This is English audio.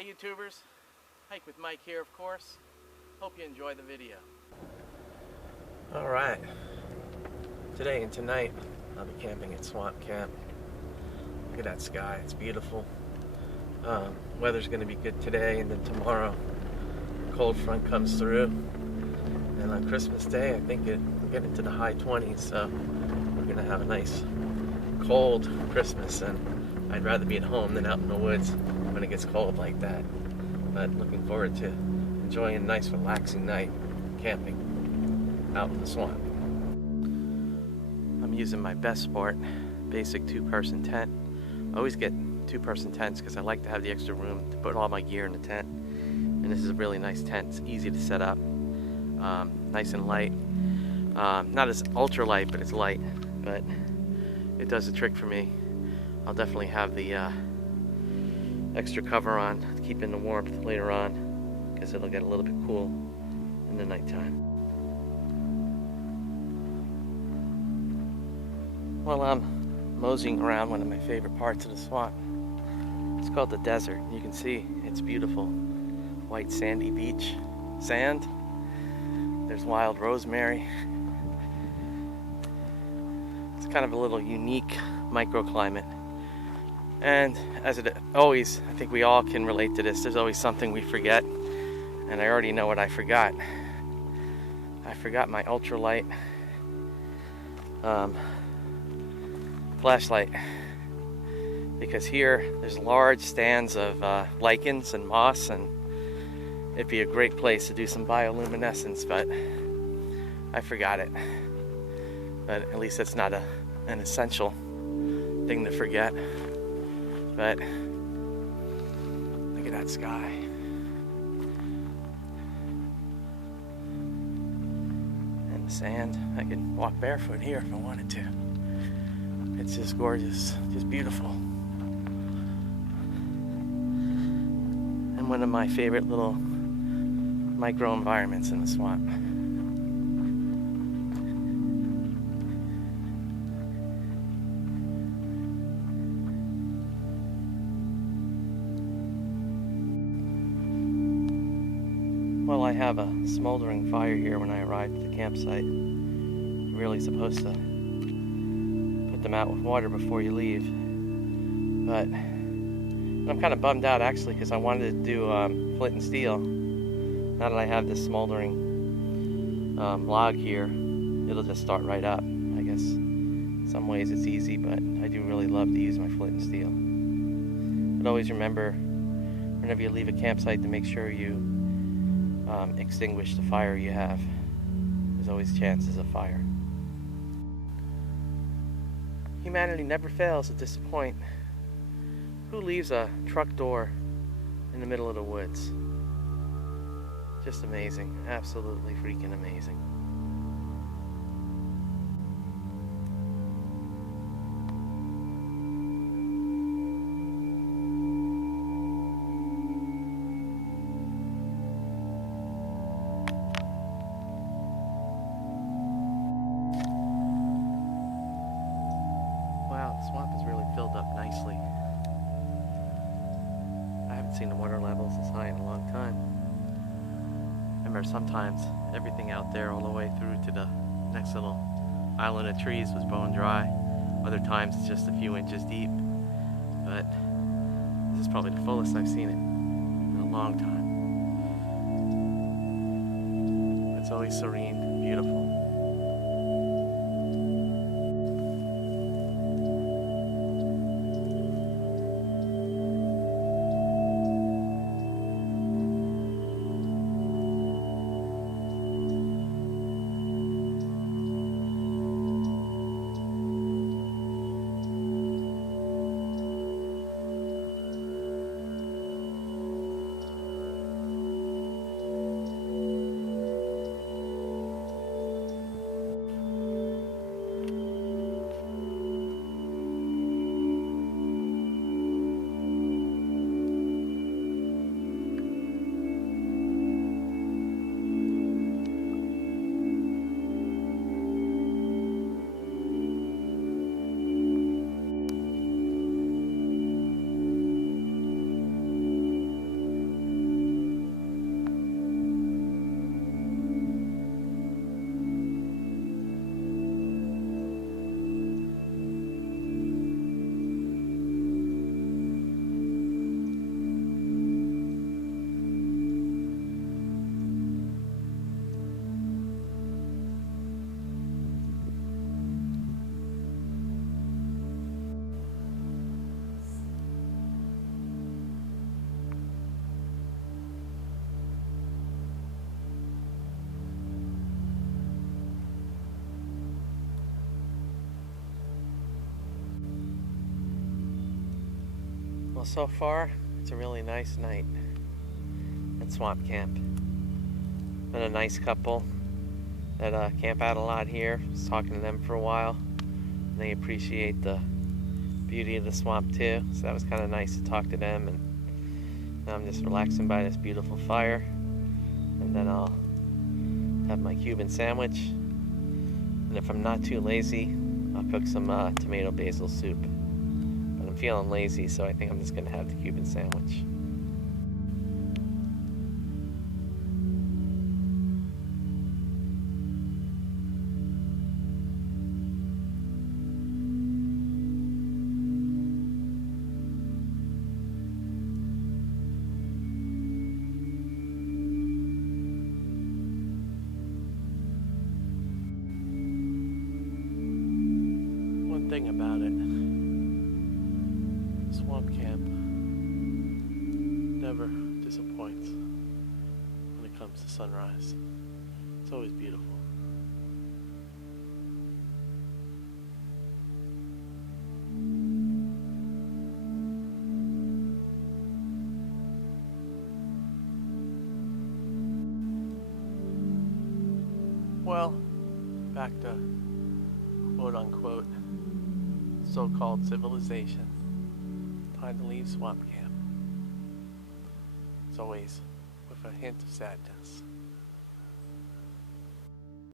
Hey YouTubers, Hike with Mike here of course. Hope you enjoy the video. Alright, today and tonight I'll be camping at Swamp Camp. Look at that sky, it's beautiful. Weather's going to be good today, and then tomorrow a cold front comes through. And on Christmas Day I think we'll get into the high 20s, so we're going to have a nice cold Christmas, and I'd rather be at home than out in the woods when it gets cold like that. But looking forward to enjoying a nice relaxing night camping out in the swamp. I'm using my Best Sport basic 2-person tent. I always get 2-person tents because I like to have the extra room to put all my gear in the tent. And this is a really nice tent. It's easy to set up, nice and light. Not as ultra light, but it's light. But it does the trick for me. I'll definitely have the extra cover on to keep in the warmth later on, because it'll get a little bit cool in the nighttime. Well, I'm moseying around one of my favorite parts of the swamp. It's called the desert. You can see it's beautiful. White sandy beach, sand. There's wild rosemary. It's kind of a little unique microclimate. And as it always, I think we all can relate to this, there's always something we forget. And I already know what I forgot. I forgot my ultralight flashlight. Because here, there's large stands of lichens and moss, and it'd be a great place to do some bioluminescence, but I forgot it. But at least it's not an essential thing to forget. But look at that sky. And the sand. I could walk barefoot here if I wanted to. It's just gorgeous, just beautiful. And one of my favorite little micro environments in the swamp. Well, I have a smoldering fire here when I arrived at the campsite. You're really supposed to put them out with water before you leave. But I'm kind of bummed out actually, because I wanted to do flint and steel. Now that I have this smoldering log here, it'll just start right up. I guess in some ways it's easy, but I do really love to use my flint and steel. But always remember, whenever you leave a campsite, to make sure you extinguish the fire you have. There's always chances of fire. Humanity never fails to disappoint. Who leaves a truck door in the middle of the woods? Just amazing. Absolutely freaking amazing. Wow, the swamp has really filled up nicely. I haven't seen the water levels this high in a long time. I remember sometimes everything out there all the way through to the next little island of trees was bone dry. Other times it's just a few inches deep. But this is probably the fullest I've seen it in a long time. It's always serene, beautiful. Well, so far, it's a really nice night at Swamp Camp. Been a nice couple that camp out a lot here. I was talking to them for a while. And they appreciate the beauty of the swamp too, so that was kind of nice to talk to them. And now I'm just relaxing by this beautiful fire, and then I'll have my Cuban sandwich. And if I'm not too lazy, I'll cook some tomato basil soup. But I'm feeling lazy, so I think I'm just gonna have the Cuban sandwich. One thing about it, Swamp Camp never disappoints when it comes to sunrise. It's always beautiful. Well, back to quote-unquote so-called civilization. Time to leave Swamp Camp. As always, with a hint of sadness.